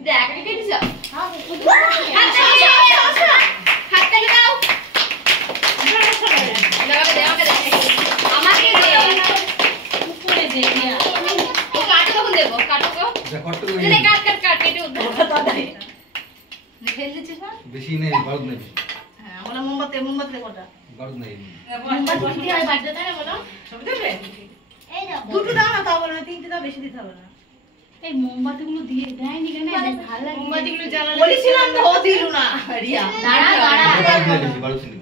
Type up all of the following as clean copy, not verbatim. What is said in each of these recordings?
দেখ কেটে যাও হাত কেটে দাও আমাকে দে আমাকে দে উপরে দে ও কাটো কখন দেবো কাটো গো কাট কাট কাট কেটে উঠো তাড়াতাড়ি ফেল দিছিস না বেশি নেই বারুদ নেই হ্যাঁ আমরা মোমবাতি কোটা বারুদ নেই মোমবাতি কি হয় বাড়তে দেয় না বলো সব দেবে এই দাও দুটো দাও না তাও বলো না তিনটে দাও বেশি দিতে হবে না এই মোমবাতিগুলো দিয়ে দেয়নি কেন ভালো লাগে মোমবাতিগুলো জ্বালালে বলেছিলাম তো ও দিলু না রিয়া দাঁড়া বেশি বারুদ নেই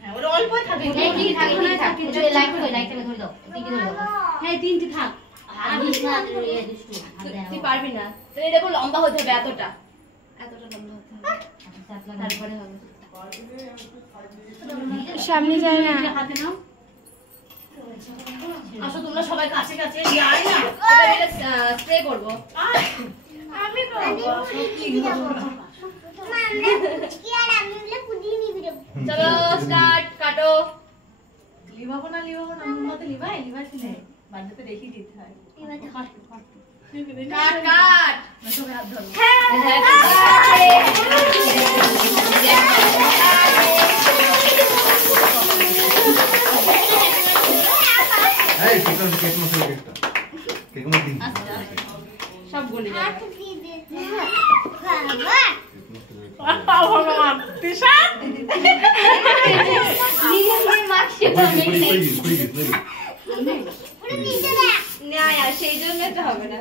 হ্যাঁ ওর অল্পই থাকে এই কি থাকে না থাকে লাইট ধরে দাও তিনটে ধরে দাও হ্যাঁ তিনটে থাক আর দিস না তুই পারবি না তো এই দেখো লম্বা হতে হবে এতটা লম্বা হতে হবে তারপরে হবে সামনে যায় না হাতে নাও আসো তোমরা সবাই কাছে কাছে যাই না এটা স্প্রে করব আমি করব কি আর আমি বলে পুদিয়ে নিবি রে চলো স্টার্ট কাটো লিভাবো না মোমবাতি লিভাই ছিলে বাড়িতে রেখে দিতে হয় এবার কাট কাট সবাই হাত ধরো এই চিকন কেক মশলা কেক মশলা দিন সব গলে যাবে হাত দিয়ে দে বাবা ভগবান তিশা নিজে মাখছে পুরো নিচে দে না সেই জন্য তো হবে না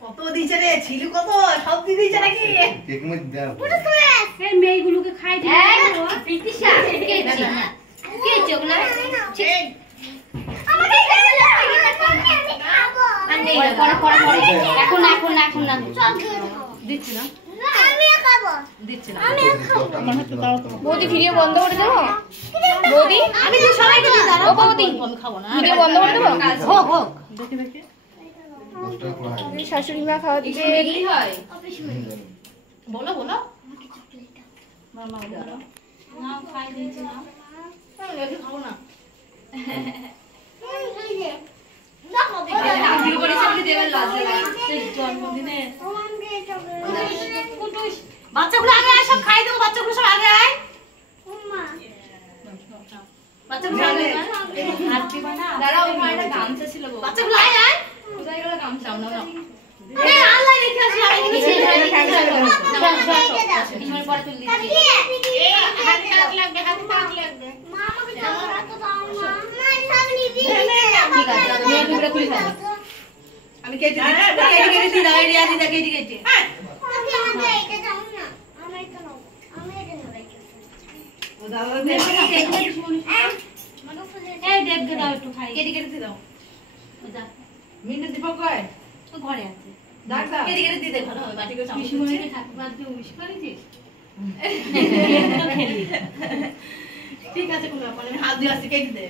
কত দিছে রে ছিলু কত সব দিয়ে দিছে নাকি কেক মশলা দাও পুরো তুলে এই মেয়েগুলোকে খাই দিয়ে প্রীতিশা কে চোগলা এই আমাকে খেতে দাও আমি খাবো এখন না দিচ্ছি না আমিও খাবো দিচ্ছি না আমিও খাবো বৌদি ভিডিও বন্ধ করে দেবো বৌদি আমি তো সবাইকে দিই ও বৌদি আমি খাবো না ভিডিও বন্ধ করে দেবো হোক হোক দেখি দেখি 10 টাকা করে হয় শাশুড়ি মা খাওয়া দিচ্ছে বিক্রি হয় বলো বলো মামা বলো না খাই দিয়েছি না আমি খাবো না ভিডিও করেছে আপনি দেবেন লজ্জা লাগে জন্মদিনে আমাকে চকলেট বাচ্চাগুলো আগে আয় সব খাই দেবো বাচ্চাগুলো সব আগে আয় উম্মা বাচ্চাগুলো আগে আয় হাত দিবা না দাঁড়াও ওর একটা গামছা ছিল গো বাচ্চাগুলো আয় আয় কোথায় গেল গামছা নাও নাও আরে আল্লাহ রেখে আসি আমি কিছুক্ষণ পরে তুলে দিচ্ছি হাতে কাট লাগবে মা আমাকে চকলেট তো দাও না না সব নিবি ঠিক আছে আমি টুকরা খুলে খাবো আমি কেটে দিই দাও রিয়া দিদা কেটে কেটে আমাকে এটা দাও না আমি এটা নাও আমি এটা নেব ও দাদা মানে ফুলে এই দেবকে দাও একটু খাই কেটে কেটে দাও ও যা মিন্টু দীপক কয় তো ঘরে আছে ডাক দাও কেটে কেটে দিতে ভালো হবে বাটি করে চামচ পিসুমণিকে ঠাকুর বাদ দিয়ে উইশ করেছিস ঠিক আছে কোনো ব্যাপার না, আমি হাত দিয়ে আসছি কেটে দে